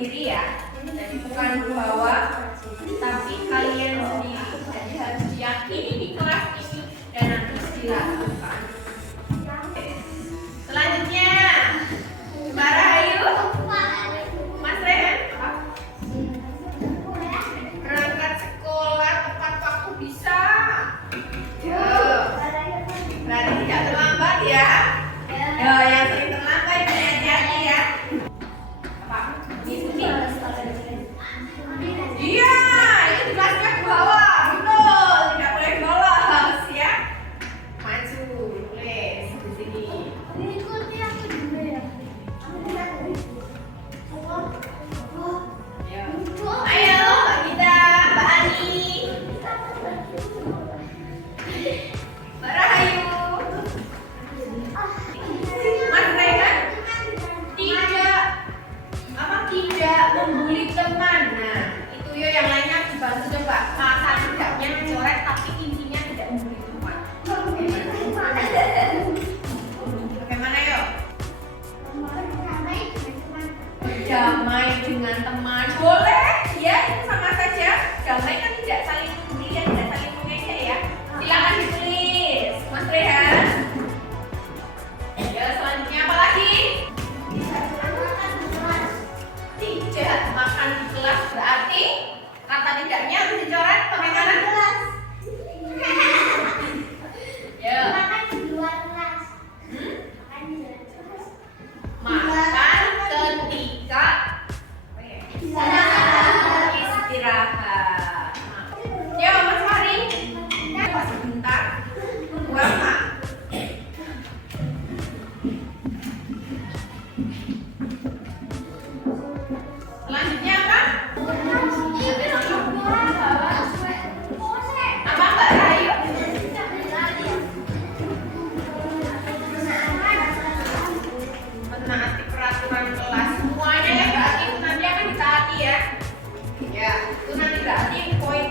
berdiri ya, jadi bukan bawa, tapi kalian sendiri jadi harus diyakini di kelas ini dan nanti dilakukan. Selanjutnya, Mbak Rahayu, Mas Rehan, berangkat sekolah tepat waktu bisa. Berarti tidak terlambat ya. Yang sering terlambat hati-hati ya. Apa? Mengikuti. Iya, itu jelasnya ke bawah. Betul, tidak boleh bolos ya. Maju, tulis di sini. Ayo, Mbak Gita, Mbak Ani, Mbak Rahayu, Mas Rehan, tidak membuli teman. Nah, itu yo yang lainnya dibantu coba. Masa tidaknya mencoret tapi intinya tidak membuli teman. Bagaimana yo? Berdamai dengan teman boleh ya, itu sama saja. Damai kan tidak saling membuli dan tidak saling mengejek ya. Silakan ditulis, Mas Rehan. Ya, selanjutnya apa lagi? Tidak makan di kelas berarti kata tidaknya harus dicoret bagaimana? Ya. Makan ketika istirahat. Ya, Mas Fahri. Sebentar. Tunggu apa? Selanjutnya apa? Apa Mbak Rahayu? Menaati peraturan kelas semuanya ya, berarti itu nanti akan ditaati ya. Ya, itu nanti berarti poin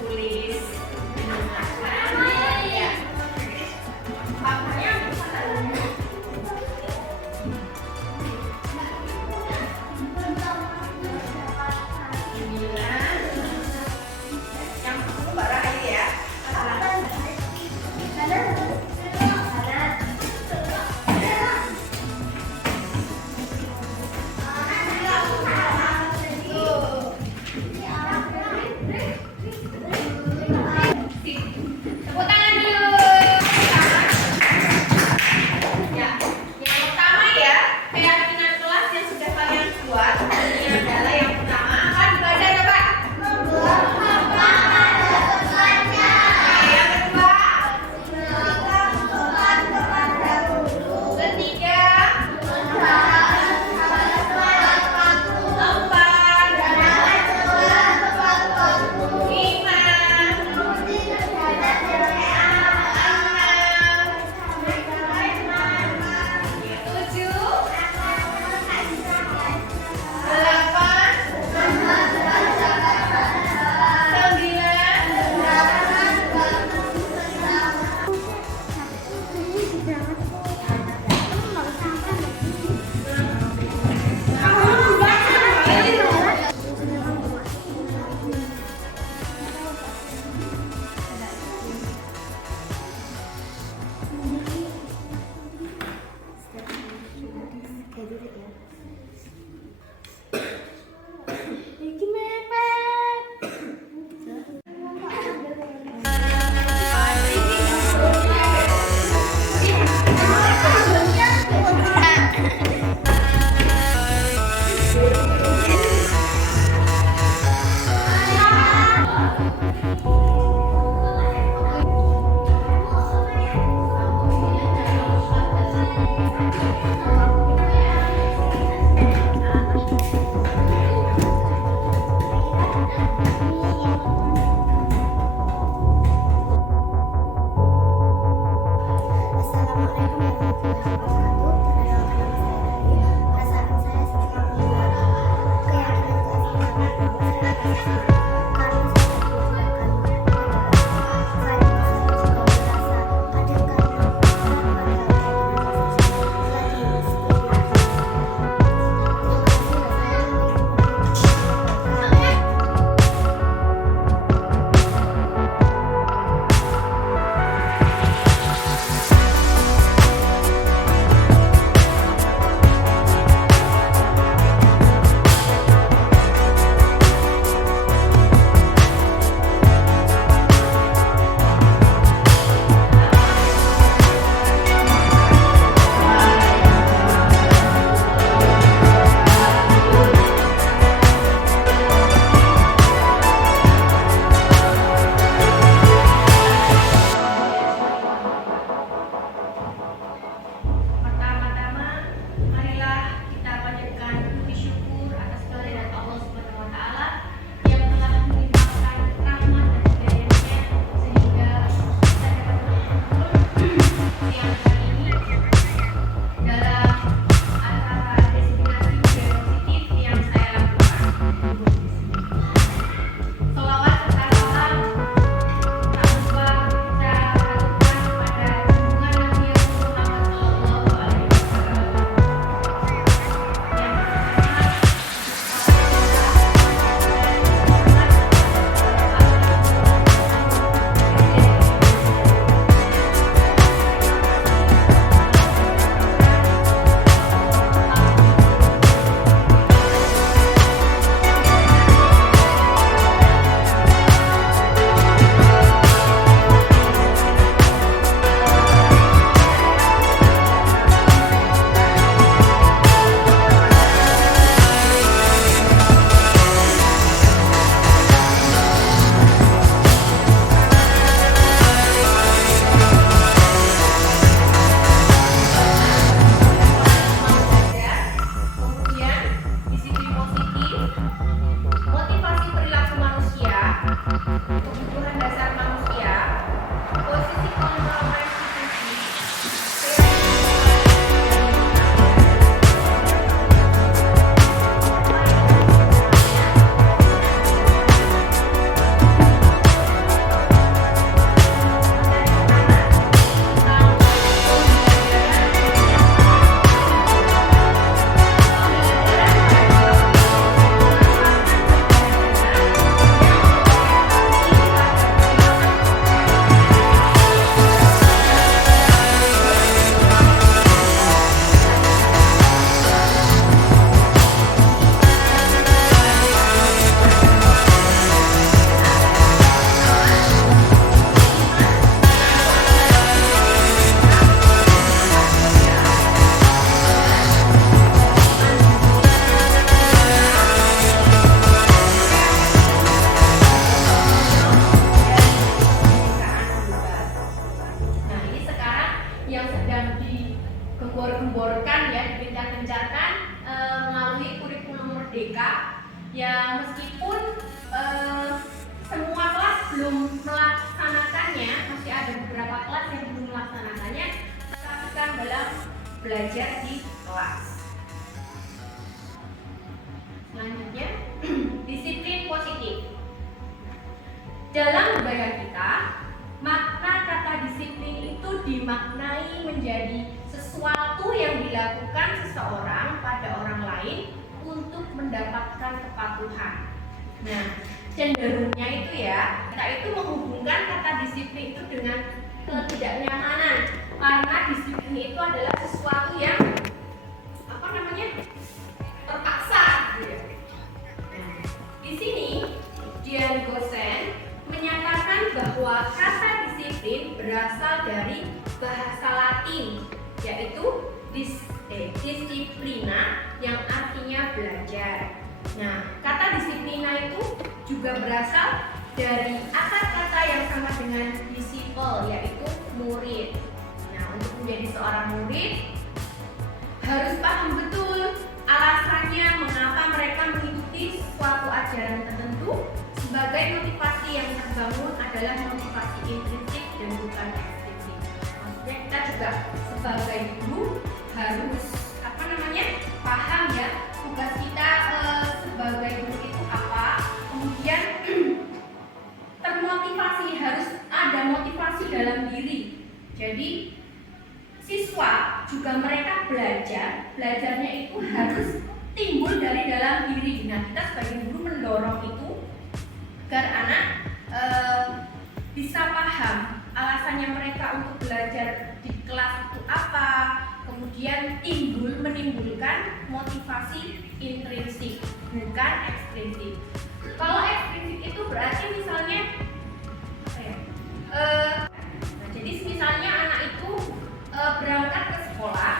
tulis. Ya. Apanya? Yang perlu Mbak Rahayu ya. Tepuk tangan dulu. Ya, yang pertama ya, keyakinan kelas yang sudah kalian buat. Ini adalah yang pertama, apa dibaca coba? Yang kedua, ketiga, keempat, lima, tujuh, delapan, siang hari ini dalam acara destinasi budaya positif yang saya lakukan. Selawat serta salam tak lupa kita haturkan kepada junjungan Nabi Muhammad Shallallahu Alaihi Wasallam yang kemudian disiplin positif, motivasi perilaku manusia, kebutuhan dasar manusia, posisi kontrol restitusi, nah ini sekarang yang sedang digembor-gemborkan ya, digencar-gencarkan melalui kurikulum Merdeka yang meskipun semua kelas belum melaksanakannya, masih ada beberapa kelas yang belum melaksanakannya, lakukan dalam belajar di kelas. Selanjutnya, disiplin positif. Dalam budaya kita, makna kata disiplin itu dimaknai menjadi sesuatu yang dilakukan seseorang pada orang lain untuk mendapatkan kepatuhan. Nah, cenderungnya itu ya, kita itu menghubungkan kata disiplin itu dengan ketidaknyamanan, karena disiplin itu adalah sesuatu yang terpaksa gitu ya. Nah, di sini Dian Gosen menyatakan bahwa kata disiplin berasal dari bahasa Latin, yaitu disciplina yang artinya belajar. Nah, kata disiplina itu juga berasal dari akar kata yang sama dengan disciple, yaitu murid. Nah, untuk menjadi seorang murid harus paham betul alasannya mengapa mereka mengikuti suatu ajaran tertentu. Sebagai motivasi yang terbangun adalah motivasi intrinsik dan bukan ekstrinsik. Maksudnya kita juga sebagai guru harus paham ya tugas kita sebagai guru itu apa. Kemudian termotivasi, harus ada motivasi dalam diri. Jadi siswa juga mereka belajarnya itu harus timbul dari dalam diri. Nah, kita sebagai guru mendorong itu agar anak bisa paham alasannya mereka untuk belajar di kelas itu apa, kemudian menimbulkan motivasi intrinsik bukan ekstrinsik. Kalau ekstrinsik itu berarti misalnya jadi misalnya anak itu berangkat ke sekolah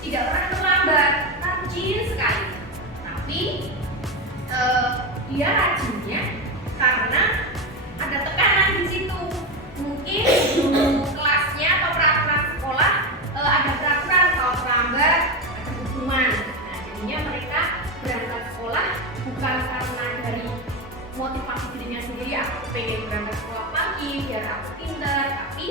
tidak pernah terlambat, rajin sekali, tapi dia rajinnya karena ada tekanan di situ. Mungkin kelasnya atau peraturan sekolah ada peraturan kalau terlambat ada hukuman. Nah, jadinya mereka berangkat sekolah bukan karena dari motivasi dirinya sendiri, aku pengen berangkat sekolah pagi biar aku pintar, tapi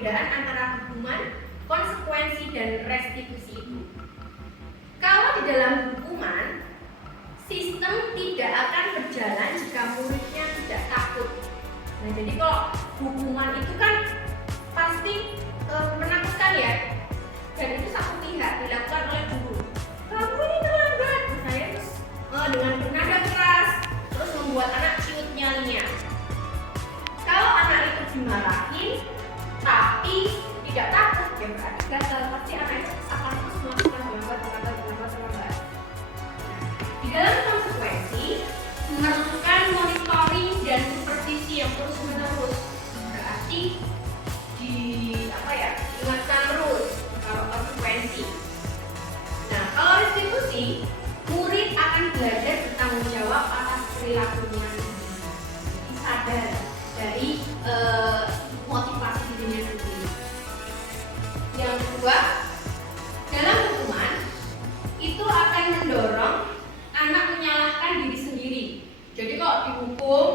perbedaan antara hukuman, konsekuensi, dan restitusi itu. Kalau di dalam hukuman, sistem tidak akan berjalan jika muridnya tidak takut. Nah, jadi kalau hukuman itu kan pasti menakutkan ya, dan itu satu pihak dilakukan oleh guru. Kamu ini terlambat, saya terus dengan nada keras, terus membuat anak ciut nyalinya. Kalau anak itu dimarahin tapi tidak takut, ya berarti gagal. Pasti anak itu akan terus melakukan lambat. Di dalam konsekuensi memerlukan monitoring dan supervisi yang terus menerus. Berarti diingatkan terus kalau konsekuensi. Nah, kalau restitusi, murid akan belajar bertanggung jawab atas perilakunya sendiri. Sadar dari motivasi dirinya sendiri. Yang kedua, dalam hukuman itu akan mendorong anak menyalahkan diri sendiri. Jadi kalau dihukum,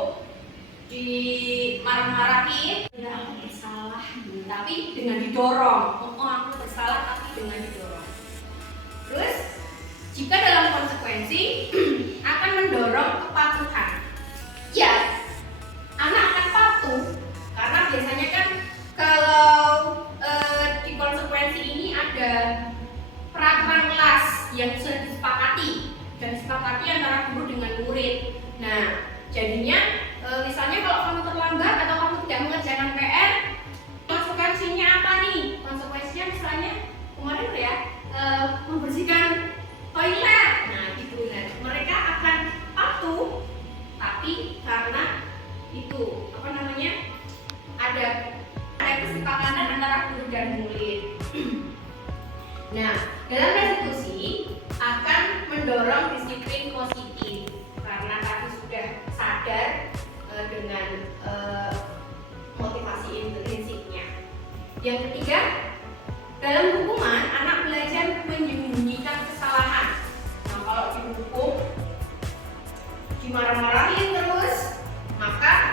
dimarah-marahin, ya aku bersalah, tapi dengan didorong. Oh, aku bersalah tapi dengan didorong. Terus, jika dalam konsekuensi akan mendorong kepatuhan. Ya, anak akan patuh karena biasanya kan kalau di konsekuensi ini ada peraturan kelas yang sudah disepakati dan disepakati antara guru dengan murid. Nah, jadinya misalnya kalau kamu terlambat atau kamu tidak mengerjakan PR, konsekuensinya apa nih? Konsekuensinya misalnya kemarin ya membersihkan toilet. Nah, gitu. Nah, mereka akan patuh, tapi karena itu ada kesepakatan antara guru dan murid. Nah, dalam restitusi akan mendorong disiplin positif karena tadi sudah sadar dengan motivasi intrinsiknya. Yang ketiga, dalam hukuman anak belajar menyembunyikan kesalahan. Nah, kalau dihukum dimarah-marahin terus, maka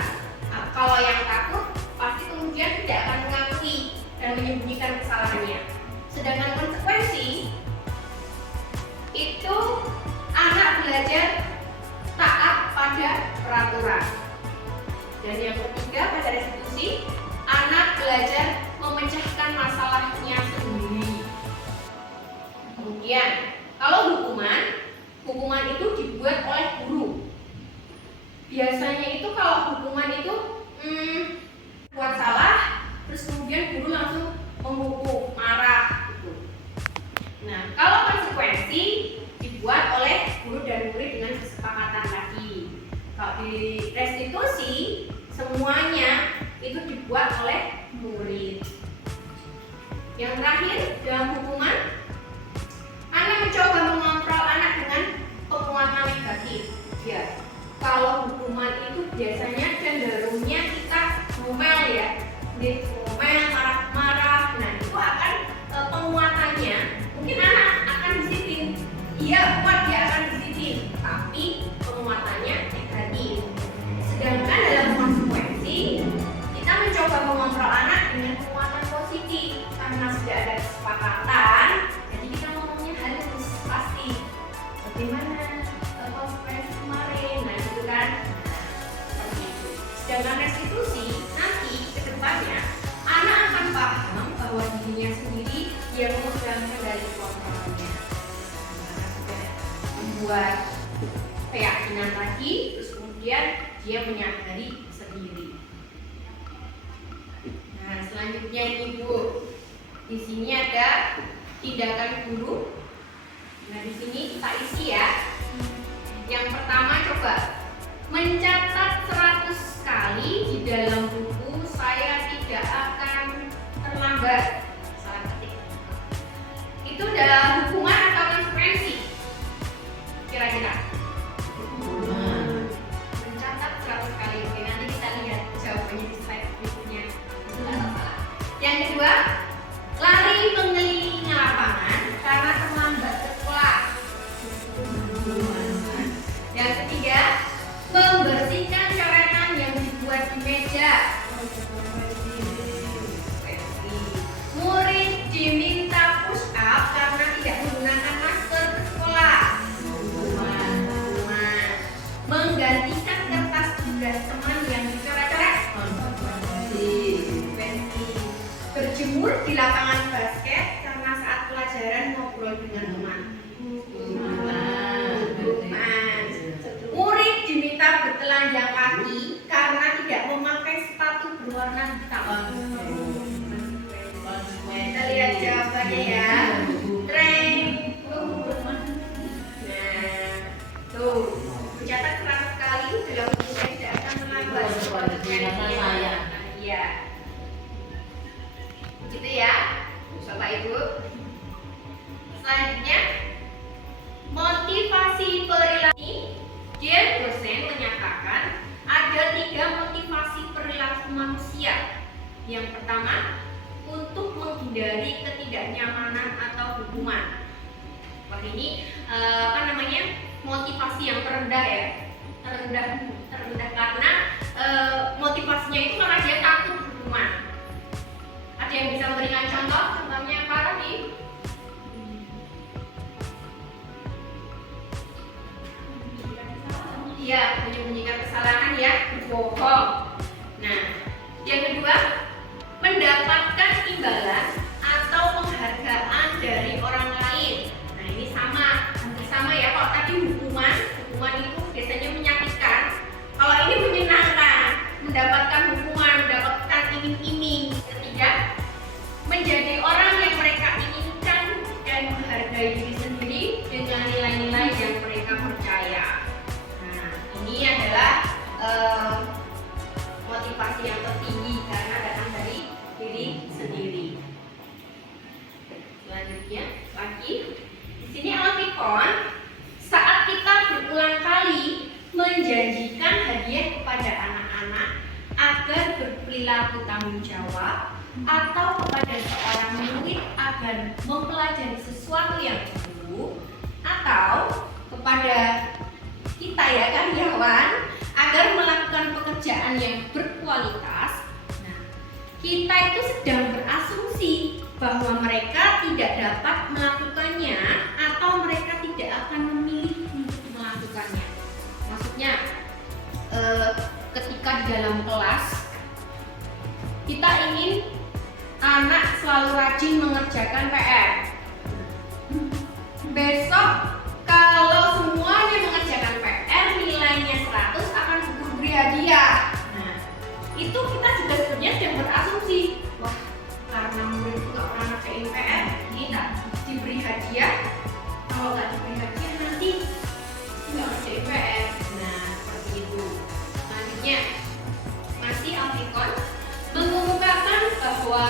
kalau yang takut pasti kemudian tidak akan mengakui dan menyembunyikan kesalahannya. Sedangkan konsekuensi itu anak belajar taat pada peraturan. Dan yang ketiga, pada restitusi anak belajar memecahkan masalahnya sendiri. Kemudian kalau hukuman itu dibuat oleh guru. Biasanya itu kalau hukuman itu buat salah, terus kemudian guru langsung menghukum, marah gitu. Nah, kalau konsekuensi dibuat oleh guru dan murid dengan kesepakatan tadi. Kalau di restitusi semuanya itu dibuat oleh murid. Yang terakhir, dalam hukuman anak mencoba mengontrol anak dengan penguatan negatif. Ya, kalau hukuman itu biasanya cenderungnya kita ngomel ya, ngomel, marah-marah. Nah, itu akan penguatannya. Mungkin anak akan disiplin, iya kuat, dia akan disiplin, tapi penguatannya negatif. Sedangkan dalam konsekuensi kita mencoba mengontrol anak dengan penguatan positif karena sudah ada kesepakatan. Jadi kita ngomongnya halus, pasti. Bagaimana konsekuensi kemarin? Nah, gitu kan. Seperti itu. Sedangkan restitusi nanti ke depannya anak akan paham bahwa dirinya sendiri yang memegang kendali kontrolnya. Karena sudah membuat keyakinan tadi, terus kemudian dia menyadari sendiri. Nah, selanjutnya ini Bu, di sini ada tindakan guru. Nah, di sini kita isi ya. Yang pertama, coba mencatat 100 kali di dalam buku saya tidak akan terlambat. Salah ketik. Itu adalah hukuman atau konsekuensi? Kira-kira? Mencatat 100 kali. Oke, nanti kita lihat jawabannya di slide berikutnya. Itu nggak salah. Yang kedua, lari mengelilingi lapangan karena terlambat ke kelas. Yang ketiga, membersihkan coretan yang dibuat di meja. warna hitam. Kita lihat jawabannya ya. Tren. Nah, tuh. Mencatat 100 kali dalam ujian tidak akan melambat. Iya. Begitu ya, Bapak Ibu. Selanjutnya, motivasi perilaku. Dia dosen menyatakan ada 3 motivasi perilaku manusia. Yang pertama, untuk menghindari ketidaknyamanan atau hukuman. Wah, ini motivasi yang terendah ya, terendah karena motivasinya itu karena dia takut hukuman. Ada yang bisa memberikan contoh? Contohnya apa tadi? Iya, menyembunyikan kesalahan ya, bohong. Nah, yang kedua, mendapatkan imbalan atau penghargaan dari orang lain. Nah, ini hampir sama ya. Kalau tadi hukuman itu biasanya menyakitkan. Kalau ini menyenangkan, mendapatkan hukuman, mendapatkan iming-iming. Ketiga, menjadi orang yang mereka inginkan dan menghargai diri sendiri dengan nilai-nilai yang mereka percaya. Nah, ini adalah motivasi yang tertinggi karena datang dari diri sendiri. Selanjutnya lagi, di sini Alfikon, saat kita berulang kali menjanjikan hadiah kepada anak-anak agar berperilaku tanggung jawab atau kepada seorang murid agar mempelajari sesuatu yang baru, atau kepada kita ya karyawan agar melakukan pekerjaan yang berkualitas. Nah, kita itu sedang berasumsi bahwa mereka tidak dapat melakukannya atau mereka tidak akan memilih untuk melakukannya. Maksudnya ketika di dalam kelas kita ingin anak selalu rajin mengerjakan PR. Besok kalau semuanya mengerjakan PR nilainya 100 akan diberi hadiah. Nah, itu kita juga sebenarnya sedang berasumsi, wah karena murid itu nggak pernah ngerjain PR, kita diberi hadiah. Kalau nggak diberi hadiah nanti nggak ngerjain PR. Nah, seperti itu. Selanjutnya masih Alfikon mengemukakan bahwa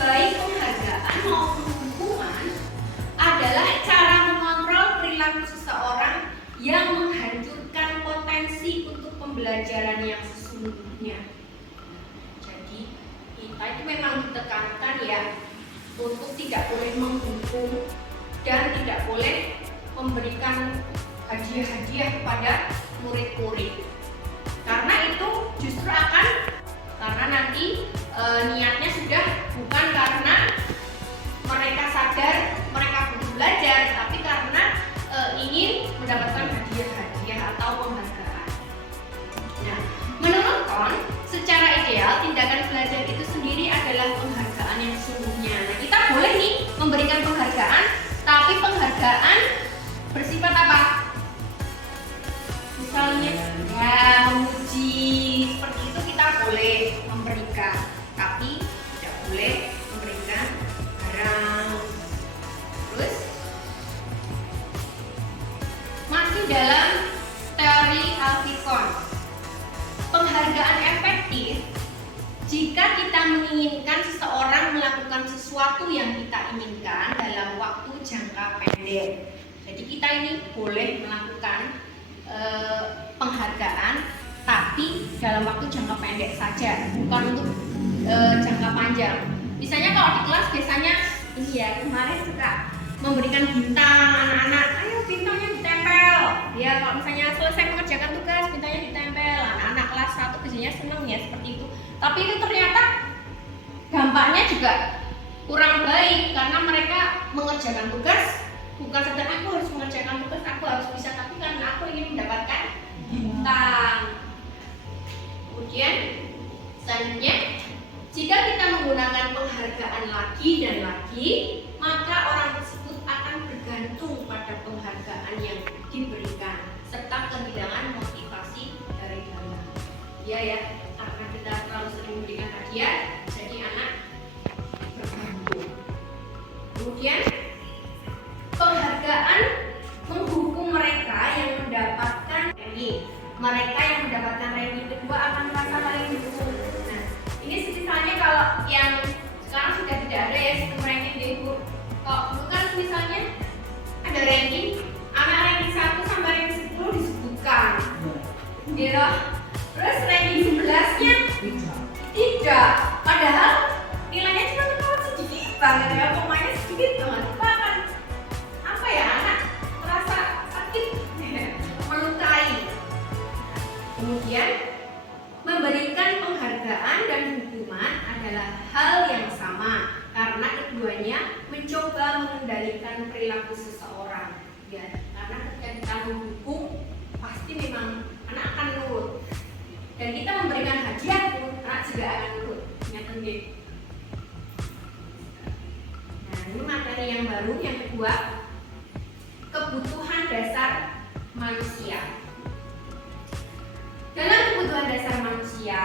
baik penghargaan maupun hukuman adalah cara mengontrol perilaku seseorang yang menghancurkan potensi untuk pembelajaran yang sesungguhnya. Jadi kita itu memang ditekankan ya untuk tidak boleh menghukum dan tidak boleh memberikan hadiah-hadiah kepada murid-murid. Karena itu justru karena nanti niatnya sudah bukan karena mereka sadar mereka butuh belajar, tapi karena ingin mendapatkan hadiah-hadiah atau penghargaan. Nah, menurut Kon, secara ideal tindakan belajar itu sendiri adalah penghargaan yang sesungguhnya. Nah, kita boleh nih memberikan penghargaan, tapi penghargaan bersifat apa? Misalnya ya memuji, seperti itu kita boleh memberikan, tapi tidak boleh memberikan barang. Terus masih dalam teori Alfikon, penghargaan efektif jika kita menginginkan seseorang melakukan sesuatu yang kita inginkan dalam waktu jangka pendek. Jadi kita ini boleh melakukan penghargaan, tapi dalam waktu jangka pendek saja, bukan untuk jangka panjang. Misalnya kalau di kelas biasanya ini ya, kemarin suka memberikan bintang anak-anak, ayo bintangnya ditempel. Ya kalau misalnya selesai mengerjakan tugas, bintangnya ditempel. Anak-anak kelas 1 biasanya seneng ya seperti itu. Tapi itu ternyata dampaknya juga kurang baik karena mereka mengerjakan tugas bukan sekedar aku harus mengerjakan tugas, aku harus bisa, tapi karena aku ingin mendapatkan bintang. Kemudian selanjutnya, jika kita menggunakan penghargaan lagi dan lagi, maka orang tersebut akan bergantung pada penghargaan yang diberikan serta kehilangan motivasi dari dalam. Ya, karena kita terlalu sering memberikan hadiah tidak. Padahal nilainya cuma terpaut sedikit banget ya, komanya sedikit banget. Itu akan apa ya, anak merasa sakit, melukai. Kemudian memberikan penghargaan dan hukuman adalah hal yang sama karena keduanya mencoba mengendalikan perilaku seseorang. Ya, karena ketika kita menghukum pasti memang anak akan nurut. Dan kita memberikan hadiah pun anak juga akan nurut. Ingat nggih. Nah, ini materi yang baru yang kedua, kebutuhan dasar manusia. Dalam kebutuhan dasar manusia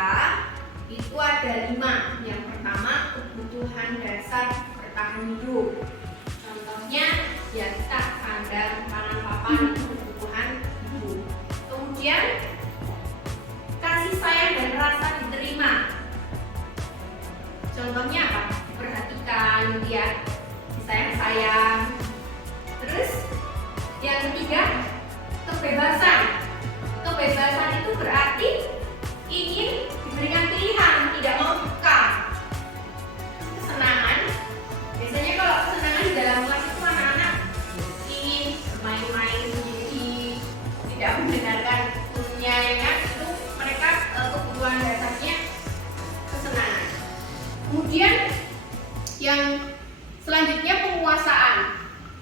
itu ada 5. Yang pertama, kebutuhan dasar bertahan hidup. Contohnya ya kita sandang, pangan, papan, itu kebutuhan hidup. Kemudian kasih sayang dan rasa diterima. Contohnya apa? Perhatikan dia, disayang-sayang. Terus yang ketiga, kebebasan. Kebebasan itu berarti ingin diberikan pilihan, tidak mau buka. Kesenangan, biasanya kalau kesenangan di dalam kelas itu anak-anak ingin bermain-main sendiri, tidak mendengarkan gurunya, ya kan? Itu mereka kebutuhan dasarnya kesenangan. Kemudian yang selanjutnya penguasaan.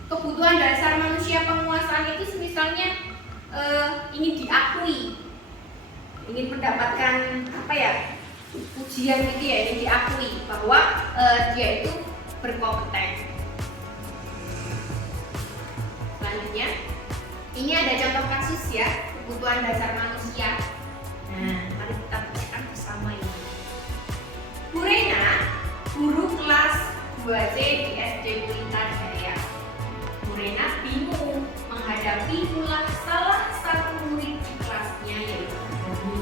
Kebutuhan dasar manusia penguasaan itu misalnya ingin diakui, ingin mendapatkan apa ya, pujian gitu ya, ingin diakui bahwa dia itu berkompeten. Selanjutnya, ini ada contoh kasus ya, kebutuhan dasar manusia. Nah, mari kita bacakan bersama ini. Bu Rena, guru kelas 2C di SD Pelita Jaya. Bu Rena bingung menghadapi ulah salah satu murid di kelasnya, yaitu Doni.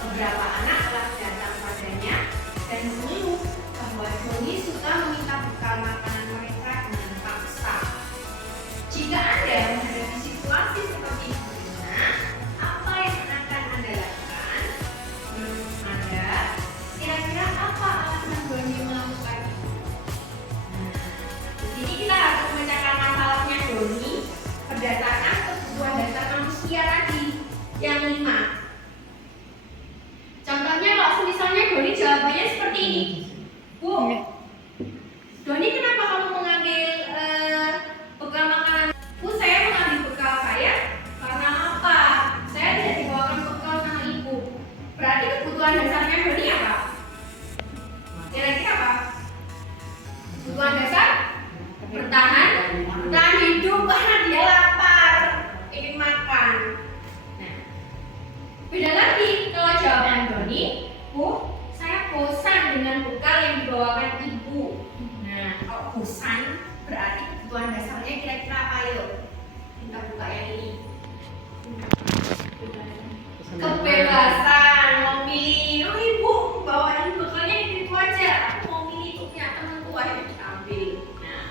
Beberapa anak kelas datang padanya dan mengeluh bahwa Doni suka meminta bekal makanan mereka dengan paksa. Jika Anda menghadapi situasi seperti ini, apa yang akan Anda lakukan? Menurut Anda, kira-kira apa alasan Doni melakukan itu? Di sini kita harus memecahkan masalahnya Doni berdasarkan kebutuhan dasar manusia tadi yang 5. Contohnya kalau misalnya Doni jawabannya seperti ini, Bu, Doni kenapa kamu mengambil bekal makanan? Bu, saya mengambil bekal saya karena apa? Saya tidak dibawakan bekal sama ibu. Berarti kebutuhan dasarnya Doni apa? Kira-kira apa? Kebutuhan dasar bertahan hidup karena dia lapar, ingin makan. Nah, beda lagi kalau jawaban Doni, Bu, saya bosan dengan bekal yang dibawakan ibu. Nah, kalau bosan berarti kebutuhan dasarnya kira-kira apa? Yuk kita buka yang ini. Kebebasan, mau milih. Oh ibu, bawain bekalnya itu aja. Aku mau milih itu punya temanku, ayo kita ambil. Nah,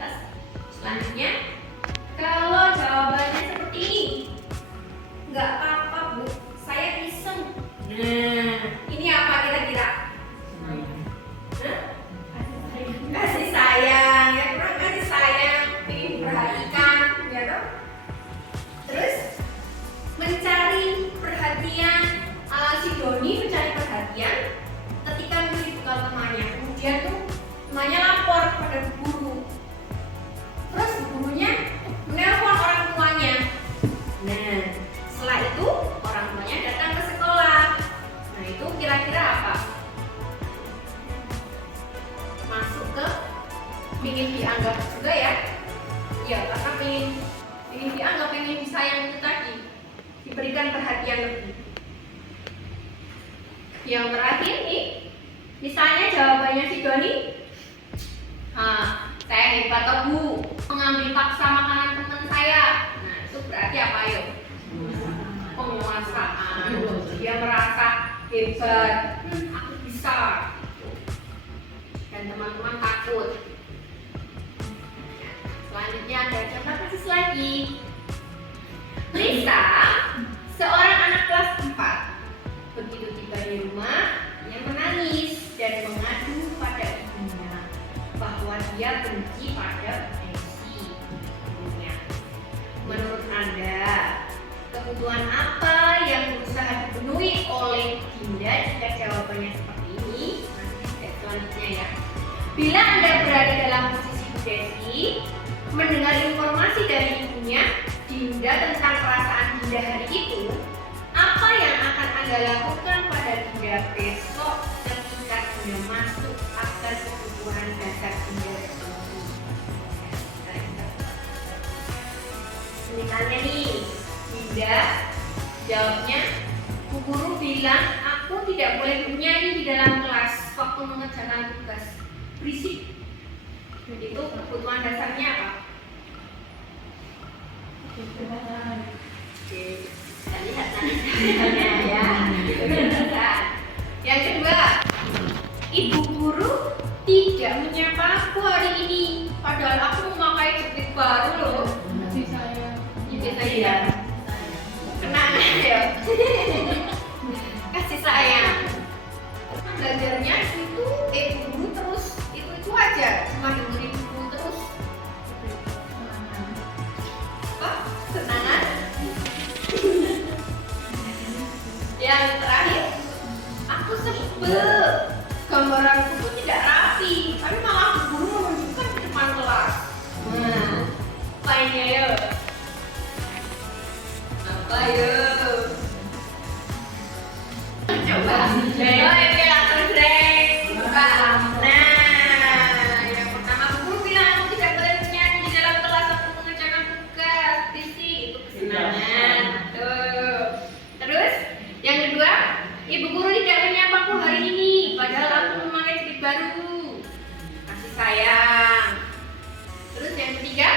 terus selanjutnya, kalau jawabannya seperti ini, nggak apa-apa Bu, saya iseng. Nah, ini apa kira-kira? Kasih sayang, ya kurang kasih sayang, ingin perhatikan, ya toh? Terus mencari perhatian, si Doni mencari perhatian ketika memberi bekal temannya. Kemudian tuh temannya lapor pada guru. Terus gurunya menelpon orang tuanya. Nah, setelah itu orang tuanya datang ke sekolah. Nah, itu kira-kira apa? Masuk ke ingin dianggap juga ya. Ya, karena ingin dianggap, ingin disayang itu tadi, diberikan perhatian lebih. Yang terakhir nih, misalnya jawabannya si Doni, saya hebat toh Bu, mengambil paksa makanan teman saya. Nah, itu berarti apa yuk? Penguasaan. Dia merasa hebat, aku bisa. Dan teman-teman takut. Selanjutnya ada contoh kasus lagi. Lisa, seorang anak kelas 4, begitu tiba di rumah, ia benci pada Messi. Menurut Anda, kebutuhan apa yang berusaha dipenuhi oleh Dinda jika jawabannya seperti ini? Nanti selanjutnya ya. Bila Anda berada dalam posisi Bu Desi, mendengar informasi dari ibunya Dinda tentang perasaan Dinda hari itu, apa yang akan Anda lakukan pada Dinda besok ketika Dinda masuk atas kebutuhan dasar Dinda terpenuhi? Misalnya nih, Dinda jawabnya, Bu Guru bilang aku tidak boleh bernyanyi di dalam kelas waktu mengerjakan tugas. Berisik. Itu kebutuhan dasarnya apa? Oke, kita lihat tanda-tandanya ya. Yang kedua, Ibu Guru tidak menyapa aku hari ini, padahal aku memakai jaket baru loh. Kasih sayang. Kenapa ya? Kasih sayang. Belajarnya itu Ibu Guru terus itu aja, cuma dengerin Ibu Guru terus. Apa? Senangan? Yang terakhir, aku sebel. Gambaranku tuh tidak rapi, tapi malah Bu Guru menunjukkan di depan kelas. Nah, lainnya ya. Apa ya? Coba. Ayo, langsung break. Coba. Nah, yang pertama Bu Guru bilang aku tidak boleh bernyanyi di dalam kelas waktu mengerjakan tugas. Fisik itu kesenangan. Tuh. Terus, yang kedua, Ibu Guru tidak menyapaku hari ini, padahal aku memakai jaket baru. Kasih sayang. Terus yang ketiga,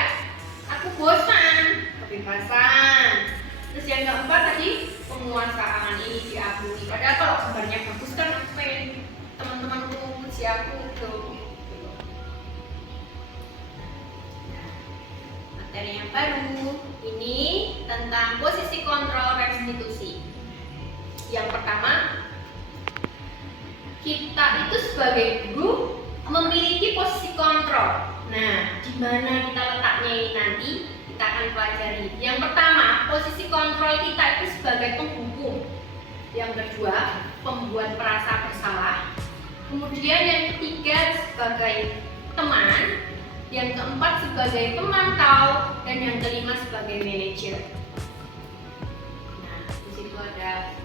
aku bosan, kebebasan. Terus yang keempat tadi, penguasaan ini diakui. Padahal kalau gambarnya bagus kan pengen teman-temanku memuji aku tuh. Materi yang baru ini tentang posisi kontrol restitusi. Yang pertama, kita itu sebagai guru memiliki posisi kontrol. Nah, di mana kita letaknya ini nanti kita akan pelajari. Yang pertama, posisi kontrol kita itu sebagai penghukum. Yang kedua, pembuat merasa bersalah. Kemudian yang ketiga sebagai teman. Yang keempat sebagai pemantau. Dan yang kelima sebagai manajer. Nah, di situ ada,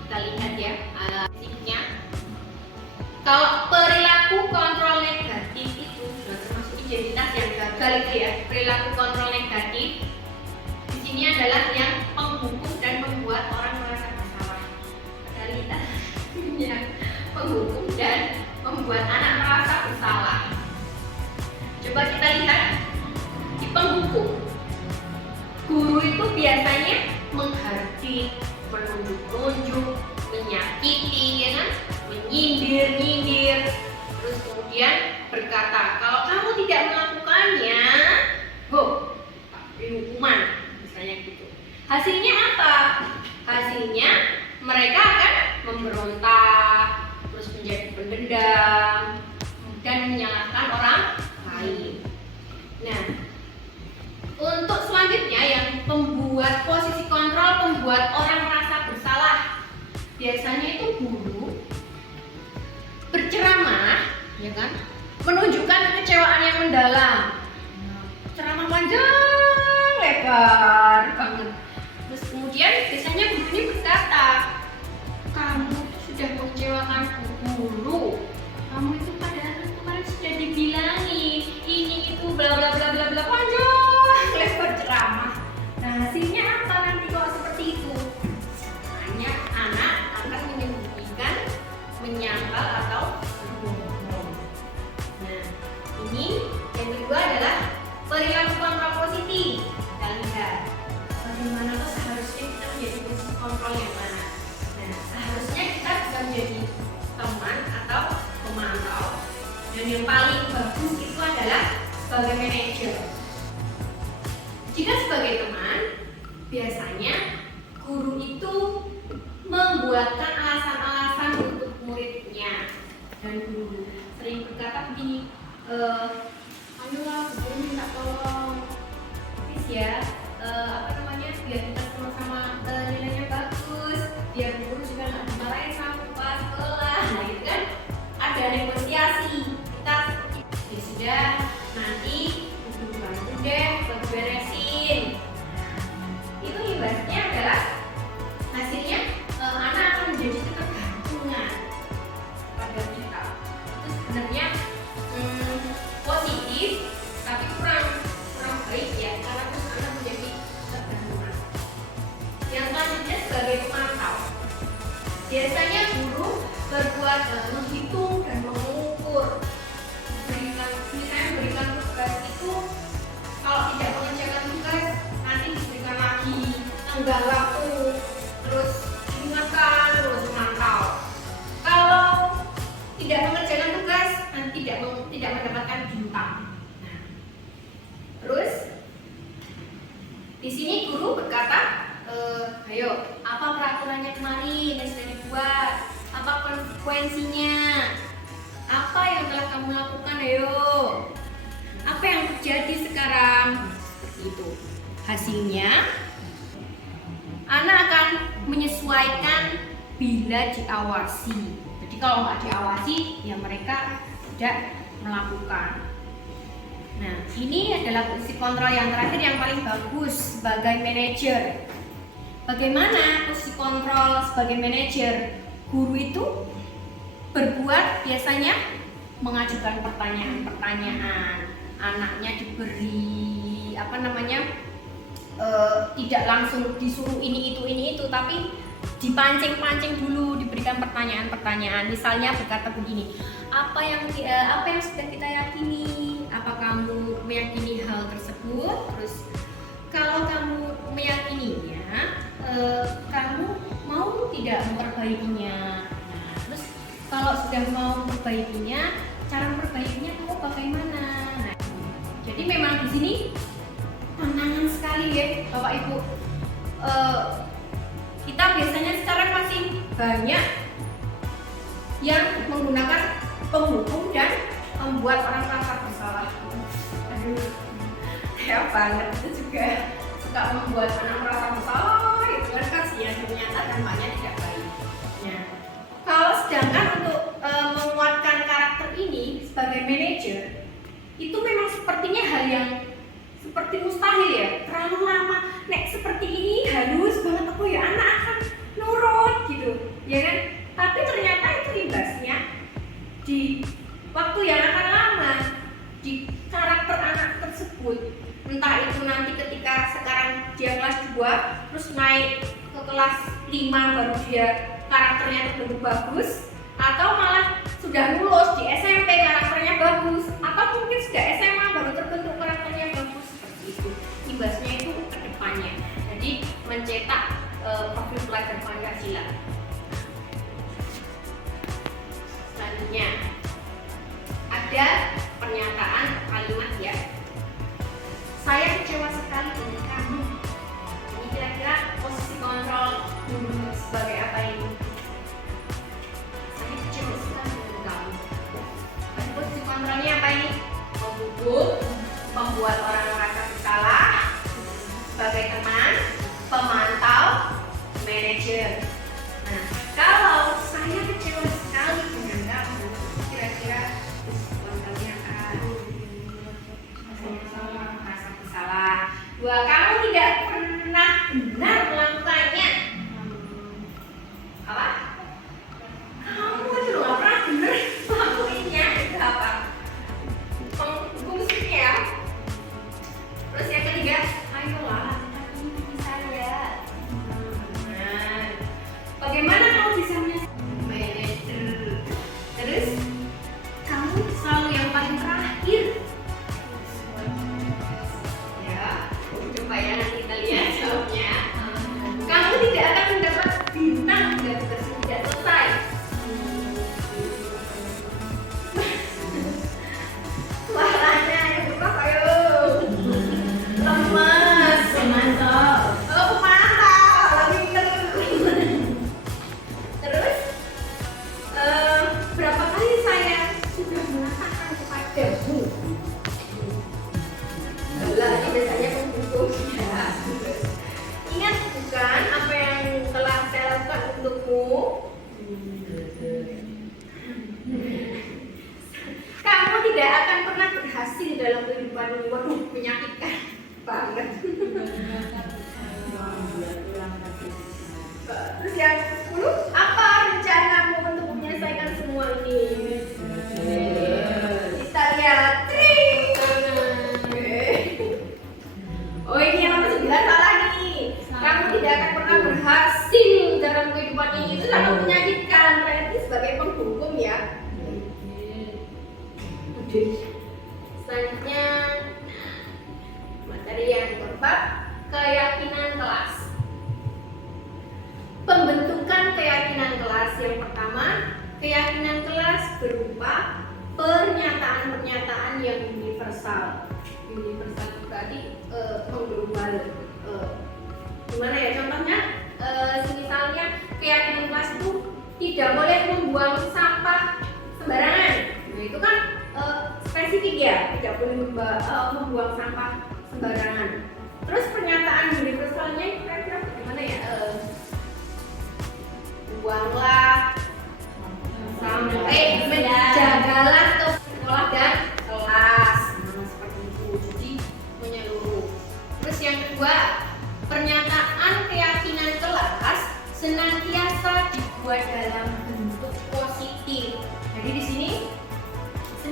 kita lihat ya, fisiknya. Kalau perilaku kontrol negatif itu sudah termasuk identitas yang gagal itu ya. Perilaku kontrol negatif di sini adalah yang penghukum dan membuat orang merasa bersalah. Dari kita yang penghukum dan membuat anak merasa bersalah. Coba kita lihat di penghukum. Guru itu biasanya menghardik, menunjuk-nunjuk, menyakiti, ya kan? Menyindir-nyindir, terus kemudian berkata, kalau kamu tidak melakukannya, beri hukuman, misalnya gitu. Hasilnya apa? Hasilnya mereka akan memberontak, terus menjadi pendendam, dan menyalahkan orang lain. Nah, untuk selanjutnya yang membuat posisi kontrol, membuat orang merasa bersalah, biasanya itu guru berceramah, ya kan, menunjukkan kekecewaan yang mendalam. Ceramah panjang lebar banget. Terus kemudian biasanya guru ini berkata, kamu sudah mengecewakan guru. Kamu itu padahal kemarin sudah dibilangin ini itu bla bla bla bla bla, panjang lebar ceramah. Nah, hasilnya apa nanti kalau seperti itu? Hanya anak akan menyembunyikan, menyangkal atau berbohong. Nah, ini yang kedua adalah perilaku kontrol positif. Kita lihat bagaimana tuh seharusnya kita menjadi posisi kontrol yang mana. Nah, seharusnya kita bisa menjadi teman atau pemantau. Dan yang paling bagus itu adalah sebagai manajer. Jika sebagai teman, biasanya guru itu membuatkan alasan-alasan untuk muridnya. Dan guru sering berkata begini, ayolah guru minta tolong, please ya, apa namanya, biar kita sama-sama nilainya bagus, biar guru juga nggak dimarahin sama kepala sekolah. Nah gitu kan, ada negosiasi. Kita ya sudah, nanti guru bantu deh buat beresin. Itu imbasnya adalah hasilnya anak akan menjadi ketergantungan pada kita. Itu sebenarnya positif, tapi kurang baik ya, karena terus anak menjadi ketergantungan. Yang selanjutnya sebagai pemantau, biasanya guru berbuat menghitung dan mengukur. Berikan tugas itu, kalau tidak mengerjakan tugas nanti diberikan lagi tenggang waktu, terus ingatkan, terus memantau. Kalau tidak mengerjakan tugas nanti tidak mendapatkan bintang. Nah, terus di sini guru berkata, ayo, apa peraturannya kemarin yang sudah dibuat, apa konsekuensinya, apa yang telah kamu lakukan, ayo, apa yang terjadi sekarang, seperti itu. Hasilnya anak akan menyesuaikan bila diawasi. Jadi kalau nggak diawasi ya mereka tidak melakukan. Nah, ini adalah fungsi kontrol yang terakhir yang paling bagus sebagai manajer. Bagaimana fungsi kontrol sebagai manajer? Guru itu berbuat biasanya mengajukan pertanyaan-pertanyaan. Anaknya diberi tidak langsung disuruh ini itu, tapi dipancing-pancing dulu, diberikan pertanyaan-pertanyaan. Misalnya berkata begini, apa yang sudah kita yakini? Apa kamu meyakini hal tersebut? Terus kalau kamu meyakininya, kamu mau tidak memperbaikinya? Nah, terus kalau sudah mau memperbaikinya, cara memperbaikinya kamu bagaimana? Nah, jadi memang di sini tantangan sekali ya Bapak Ibu. Kita biasanya sekarang masih banyak yang menggunakan penghukum dan membuat orang merasa bersalah. Aduh, ya banget, itu juga suka membuat anak merasa bersalah. Itu kan kasihan, ternyata dampaknya tidak baik. Nah, kalau sedangkan untuk menguatkan karakter ini sebagai manajer, itu memang sepertinya hal yang seperti mustahil ya, terlalu lama. Nek seperti ini halus banget aku ya, anak akan nurut gitu, ya kan? Tapi ternyata itu imbasnya di waktu yang akan lama di karakter anak tersebut. Entah itu nanti ketika sekarang dia kelas 2 terus naik ke kelas 5 baru dia karakternya terbentuk bagus, atau malah sudah lulus di SMP karakternya bagus, atau mungkin sudah SMA baru terbentuk karakternya bagus. Seperti itu imbasnya itu ke depannya. Jadi mencetak profil pelajar Pancasila. Selanjutnya ada pernyataan kalimat ya, saya kecewa sekali dengan kamu. Ini kira-kira posisi kontrol sebagai apa ini? Saya kecewa sekali dengan kamu. Posisi kontrolnya apa ini? Menghukum, membuat orang merasa bersalah, sebagai teman, pemantau, manajer. Nah, Selanjutnya materi yang keempat, keyakinan kelas. Pembentukan keyakinan kelas. Yang pertama, keyakinan kelas berupa pernyataan-pernyataan yang universal. Universal itu berarti mengglobal. Gimana ya contohnya? Misalnya keyakinan kelas itu tidak boleh membuang sampah sembarangan. Nah itu kan spesifik ya, tidak boleh membuang sampah sembarangan. Terus pernyataan universalnya kira-kira bagaimana ya? Buanglah sampai menjagalah ke sekolah dan kelas. Nah, seperti itu. Jadi menyeluruh. Terus yang kedua, pernyataan keyakinan kelas senantiasa dibuat dalam bentuk positif. Jadi di sini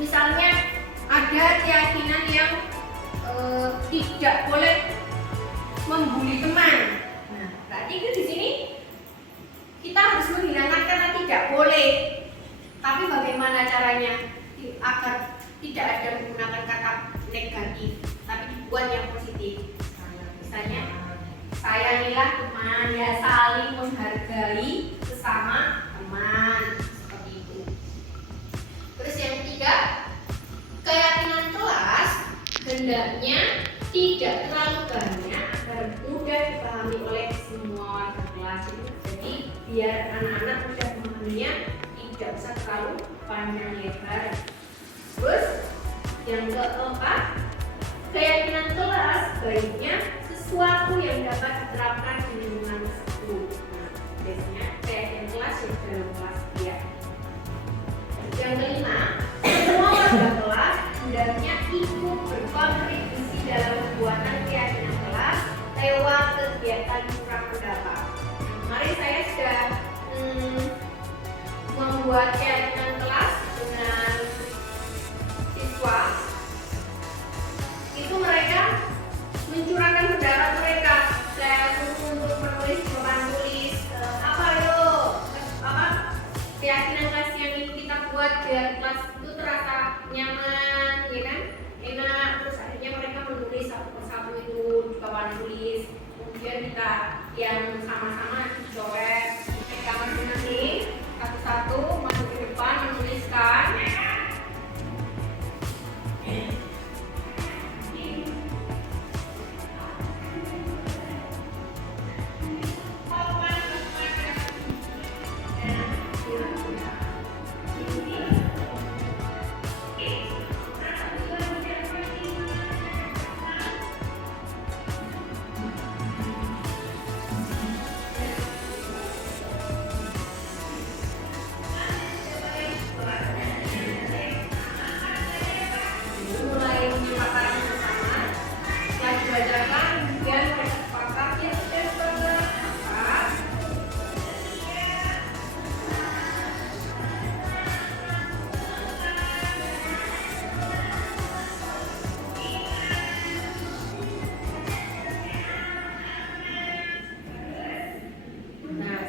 misalnya ada keyakinan yang tidak boleh membuli teman. Nah, berarti itu di sini kita harus menghilangkan kata tidak boleh. Tapi bagaimana caranya agar tidak ada menggunakan kata negatif, tapi dibuat yang positif. Misalnya sayangilah teman, ya saling menghargai sesama teman, seperti itu. Terus yang ketiga, keyakinan kelas hendaknya tidak terlalu banyak agar mudah dipahami oleh semua warga kelas. Jadi biar anak-anak mudah memahaminya, tidak usah terlalu panjang lebar. Terus yang keempat, keyakinan kelas baiknya sesuatu yang dapat diterapkan di lingkungan tersebut. Nah, biasanya keyakinan kelas yang dalam kelas dia. Yang kelima, semua warga kelas hendaknya ikut berkontribusi dalam pembuatan keyakinan kelas lewat kegiatan curah pendapat. Kemarin saya sudah membuat keyakinan kelas dengan siswa. Itu mereka mencurahkan pendapat mereka. Saya suruh untuk menulis papan tulis keyakinan kelas yang kita buat biar kelas itu terasa nyaman, ya kan, enak. Terus akhirnya mereka menulis satu persatu itu di papan tulis. Kemudian kita yang sama-sama coret, mereka masing-masing satu-satu masuk ke depan menuliskan.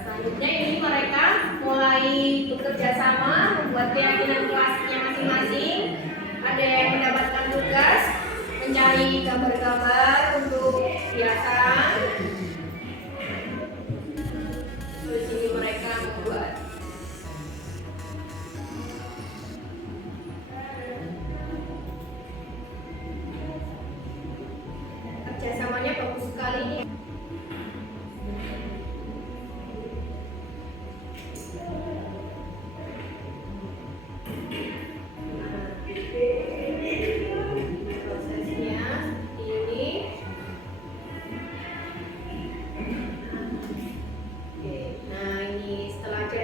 Selanjutnya ini mereka mulai bekerja sama membuat keyakinan kelasnya masing-masing. Ada yang mendapatkan tugas mencari gambar-gambar untuk hiasan. Terus ini mereka membuat kerjasamanya bagus sekali nih.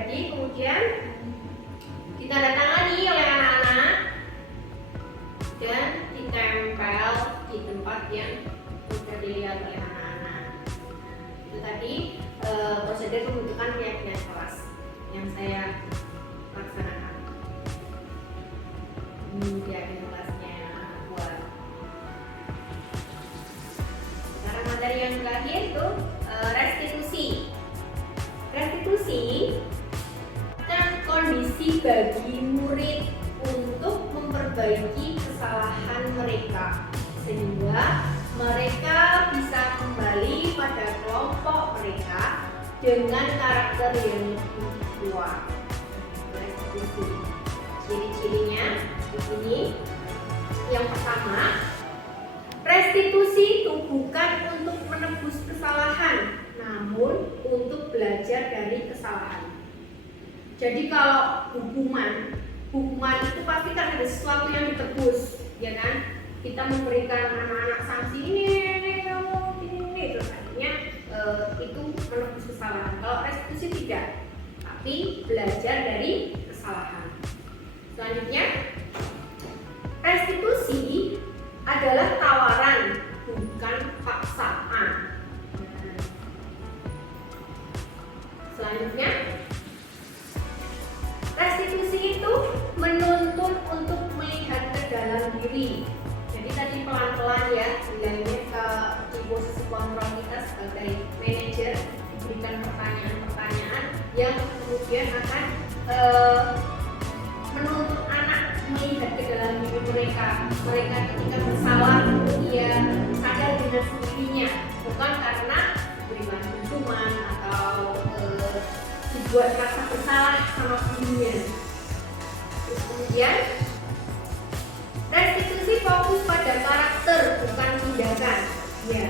Kemudian ditandatangani oleh anak-anak dan ditempel di tempat yang sudah dilihat oleh anak-anak. Itu tadi prosedur pembentukan keyakinan kelas yang saya laksanakan. Keyakinan kelasnya buat. Sekarang materi yang terakhir itu restitusi. Restitusi kondisi bagi murid untuk memperbaiki memperbaiki kesalahan mereka sehingga mereka bisa kembali pada kelompok mereka dengan karakter yang lebih kuat. Restitusi. Ciri-cirinya di sini. Yang pertama, restitusi itu bukan untuk menebus kesalahan, namun untuk belajar dari kesalahan. Jadi kalau hukuman itu pasti kan ada sesuatu yang ditebus, ya kan? Kita memberikan anak-anak sanksi ini kamu ini terus akhirnya itu menebus kesalahan. Kalau restitusi tidak, tapi belajar dari kesalahan. Selanjutnya, restitusi adalah tawaran, bukan paksaan. Selanjutnya, restitusi itu menuntun untuk melihat ke dalam diri. Jadi tadi pelan-pelan ya, bilangnya di posisi kontrol kita sebagai manajer diberikan pertanyaan-pertanyaan yang kemudian akan menuntut anak melihat ke dalam diri mereka. Mereka ketika bersalah dia sadar dengan sendirinya, bukan karena berikan hukuman atau dibuat rasa bersalah sama gurunya. Terus kemudian restitusi fokus pada karakter bukan tindakan. Ya,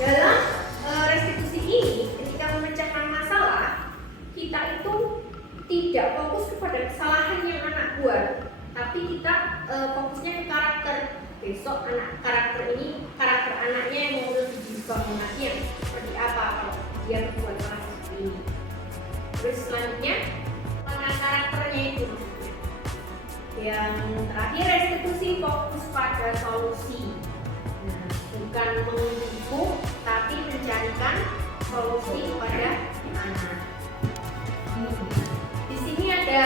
dalam restitusi ini ketika memecahkan masalah kita itu tidak fokus kepada kesalahan yang anak buat, tapi kita fokusnya ke karakter. Besok karakter anaknya yang mau lebih bangunannya seperti apa kalau dia membuat salah seperti ini. Terus selanjutnya karakternya itu. Yang terakhir, restitusi fokus pada solusi. Nah, bukan menghukum tapi mencarikan solusi kepada anak. Di sini ada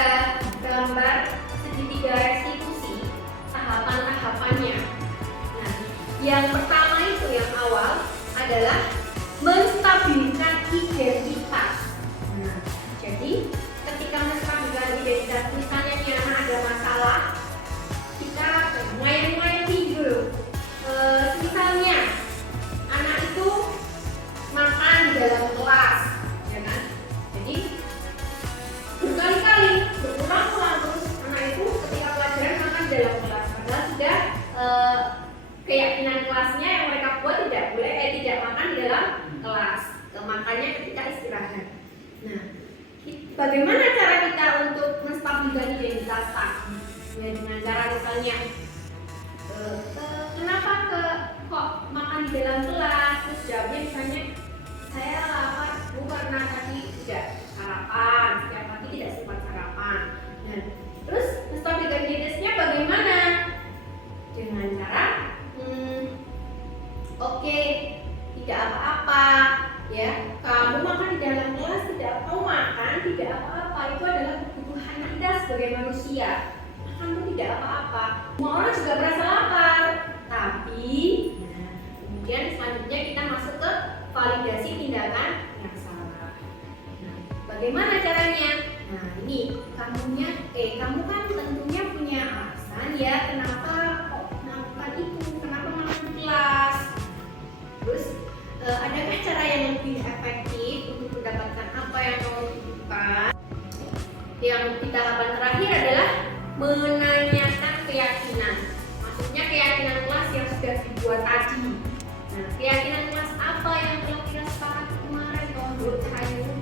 gambar segitiga restitusi, tahapan-tahapannya. Nah, yang pertama itu yang awal adalah menstabilkan identitas. Nah, jadi ketika menstabilkan identitas, misalnya nih anak ada masalah, kita main-main dulu. Misalnya anak itu makan di dalam kelas, ya kan? Jadi berkali-kali, berulang-ulang terus anak itu ketika pelajaran makan di dalam kelas, padahal sudah keyakinan kelasnya yang mereka buat tidak makan di dalam kelas, makannya ketika istirahat. Nah, bagaimana cara kita untuk menstabilkan identitas tadi? Ya, dengan cara misalnya kenapa kok makan di dalam kelas? Terus jawabnya misalnya saya lapar karena tadi tidak sarapan, setiap pagi tidak sempat sarapan. Nah, terus menstabilkan identitasnya bagaimana? Dengan cara oke, tidak apa-apa ya, kamu makan di dalam kelas tidak apa-apa, itu adalah kebutuhan kita sebagai manusia. Makan itu tidak apa-apa, semua orang juga merasa lapar. Tapi kemudian selanjutnya kita masuk ke validasi tindakan yang salah. Nah, bagaimana caranya? Nah, ini kamu kan tentunya punya alasan ya kenapa kok melakukan itu, kenapa makan di kelas. Terus adakah cara yang lebih efektif untuk mendapatkan apa yang kamu butuhkan? Yang di tahapan terakhir adalah menanyakan keyakinan. Maksudnya keyakinan kelas yang sudah dibuat tadi. Nah, keyakinan kelas apa yang telah kita sepakati kemarin tahun 2000?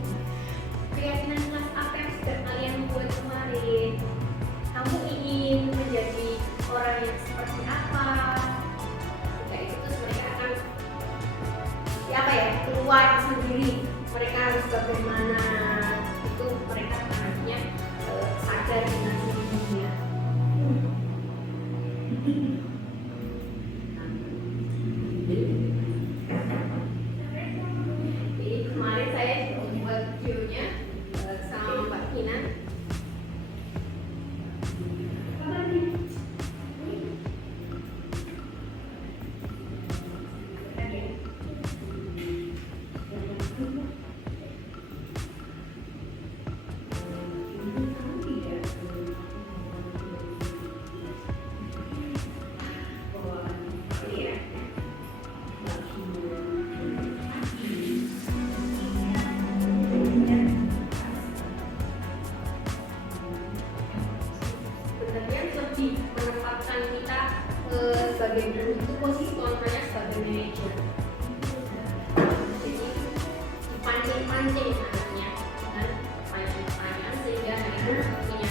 Keyakinan kelas apa yang sudah kalian buat kemarin? Kamu ingin menjadi orang yang seperti apa? Jika itu terus mereka akan keluar sendiri. Mereka harus bagaimana? Itu mereka harusnya sadar dengan dirinya. Jadi kemarin saya buat videonya sama Mbak Kina. sebagai guru itu posisi kontrolnya sebagai manajer. Jadi dipancing-pancing anaknya dengan pertanyaan-pertanyaan sehingga anak itu punya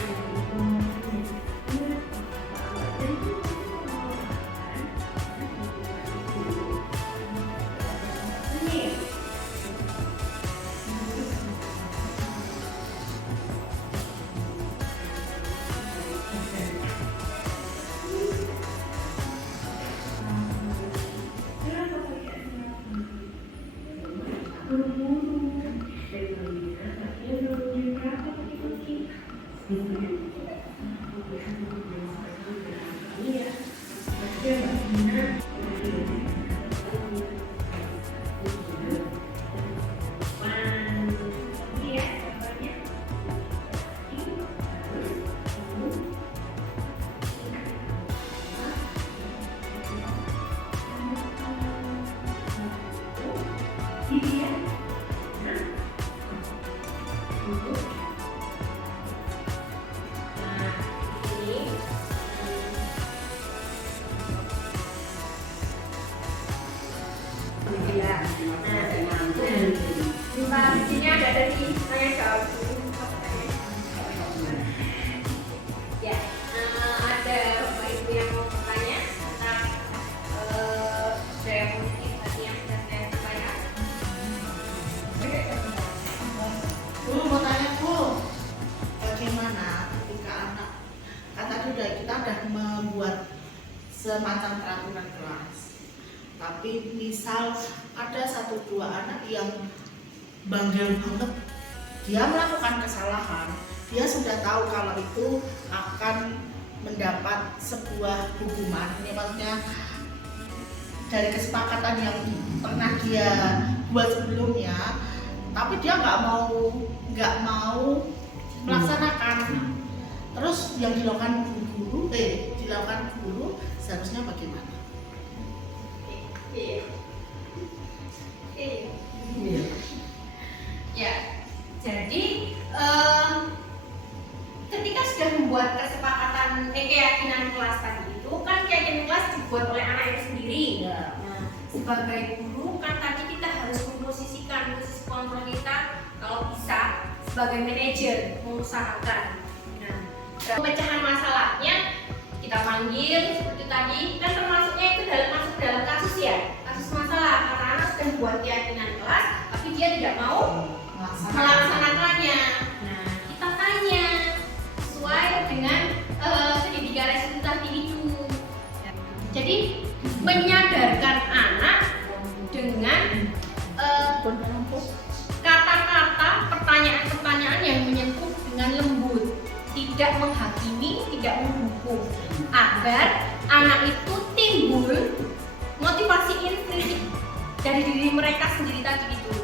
di sini ada dari saya jawab dulu. Ya, ada Bapak Ibu yang mau bertanya tentang budaya politik tadi yang sudah saya sampaikan. Bu, mau tanya Bu, bagaimana ketika anak, kata sudah kita sudah membuat semacam peraturan kelas, tapi misal ada 1-2 anak yang bangga banget, dia melakukan kesalahan, dia sudah tahu kalau itu akan mendapat sebuah hukuman, ini maksudnya dari kesepakatan yang pernah dia buat sebelumnya, tapi dia nggak mau melaksanakan. Terus yang dilakukan guru seharusnya bagaimana? Ya, jadi ketika sudah membuat kesepakatan keyakinan kelas tadi itu kan keyakinan kelas dibuat oleh anaknya sendiri. Nah, sebagai guru kan tadi kita harus memposisikan posisi kontrol kita kalau bisa sebagai manajer mengusahakan. Nah, pemecahan masalahnya kita panggil seperti tadi kan termasuknya itu masuk dalam kasus ya, kasus masalah karena anak sudah membuat keyakinan kelas tapi dia tidak mau melaksanakannya. Nah, kita tanya sesuai dengan pendidikan resiko tadi itu. Jadi menyadarkan anak dengan kata-kata pertanyaan-pertanyaan yang menyentuh dengan lembut, tidak menghakimi, tidak menghukum, agar anak itu timbul motivasi intrinsik dari diri mereka sendiri tadi itu.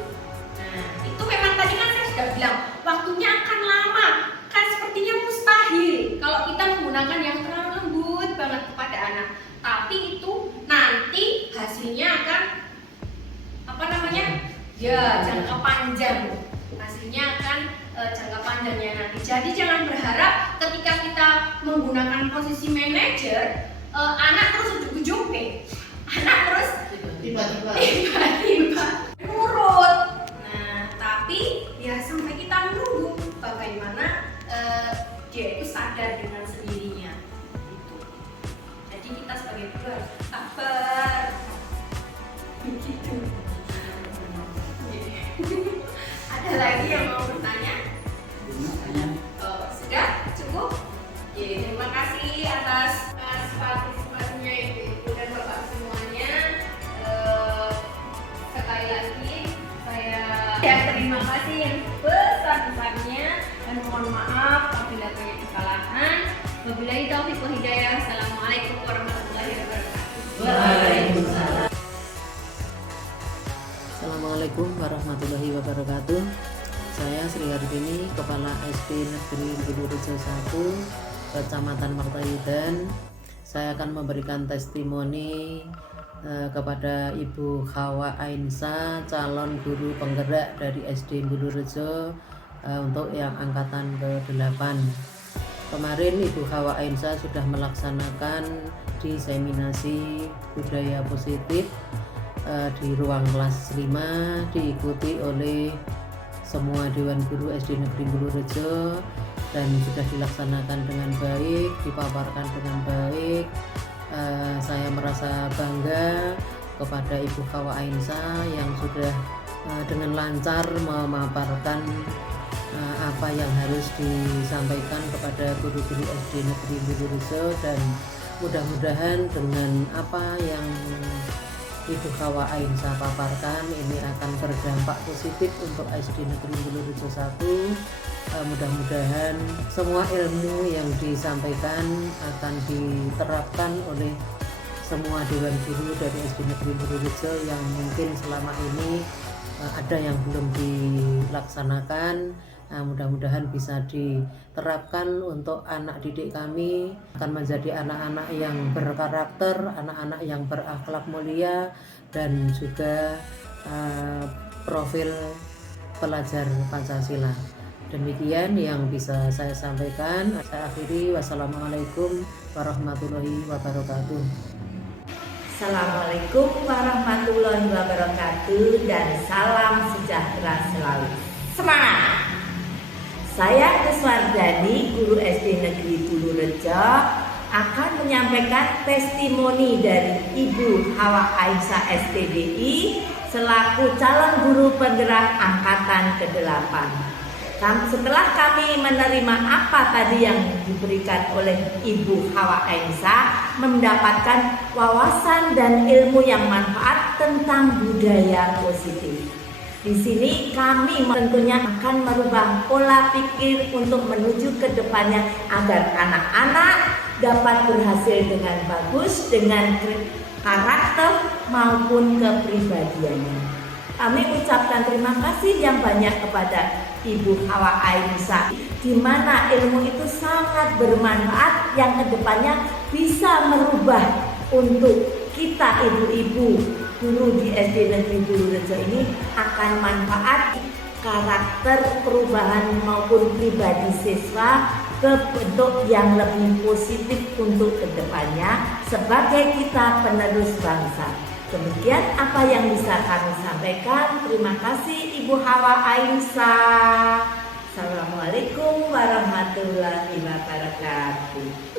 Nah, itu memang tadi kan saya sudah bilang waktunya akan lama, kan sepertinya mustahil kalau kita menggunakan yang terlalu lembut banget kepada anak. Tapi itu nanti hasilnya akan ya jangka panjang. Hasilnya akan jangka panjangnya nanti. Jadi jangan berharap ketika kita menggunakan posisi manajer, anak terus ujuk-ujuk anak terus tiba-tiba nurut. Nah, tapi ya sampai kita menunggu bagaimana dia itu sadar dengan sendirinya. Gitu. Jadi kita sebagai guru harus sabar. Begitu. Ada lagi yang mau bertanya? Sudah cukup? Terima kasih atas partisipasinya Ibu dan Bapak semuanya. Sekali lagi saya terima kasih yang sebesar-besarnya dan mohon maaf apabila banyak kesalahan. Wabillahi taufiq wal hidayah. Assalamualaikum warahmatullahi wabarakatuh. Waalaikumsalam. Assalamualaikum warahmatullahi wabarakatuh. Saya Sri Harbini, Kepala SD Negeri Budurejo 1, Kecamatan Martayudan. Saya akan memberikan testimoni kepada Ibu Hawa Ainsa, calon guru penggerak dari SD Budurejo untuk yang angkatan ke-8. Kemarin Ibu Hawa Ainsa sudah melaksanakan diseminasi budaya positif di ruang kelas 5, diikuti oleh semua Dewan Guru SD Negeri Bulurejo dan sudah dilaksanakan dengan baik, dipaparkan dengan baik. Saya merasa bangga kepada Ibu Hawa Ainsa yang sudah dengan lancar memaparkan apa yang harus disampaikan kepada guru-guru SD Negeri Bulurejo, dan mudah-mudahan dengan apa yang Ibu Hawa Ainsa paparkan ini akan berdampak positif untuk SD Negeri Bulurejo 1. Mudah-mudahan semua ilmu yang disampaikan akan diterapkan oleh semua Dewan Guru dari SD Negeri Bulurejo yang mungkin selama ini ada yang belum dilaksanakan. Mudah-mudahan bisa diterapkan untuk anak didik kami, akan menjadi anak-anak yang berkarakter, anak-anak yang berakhlak mulia, dan juga profil pelajar Pancasila. Demikian yang bisa saya sampaikan. Saya akhiri. Wassalamualaikum warahmatullahi wabarakatuh. Assalamualaikum warahmatullahi wabarakatuh dan salam sejahtera selalu. Semangat! Saya Kuswardani, guru SD Negeri Bulurejo, akan menyampaikan testimoni dari Ibu Hawa Ainsa STDI selaku calon guru penggerak angkatan ke-8. Setelah kami menerima apa tadi yang diberikan oleh Ibu Hawa Ainsa, mendapatkan wawasan dan ilmu yang manfaat tentang budaya positif. Di sini kami tentunya akan merubah pola pikir untuk menuju ke depannya agar anak-anak dapat berhasil dengan bagus dengan karakter maupun kepribadiannya. Kami ucapkan terima kasih yang banyak kepada Ibu Hawa Ainsa, di mana ilmu itu sangat bermanfaat yang kedepannya bisa merubah untuk kita ibu-ibu guru di SD Negeri Bulurejo ini akan manfaat karakter perubahan maupun pribadi siswa ke bentuk yang lebih positif untuk kedepannya sebagai kita penerus bangsa. Demikian apa yang bisa kami sampaikan. Terima kasih Ibu Hawa Ainsa. Assalamualaikum warahmatullahi wabarakatuh.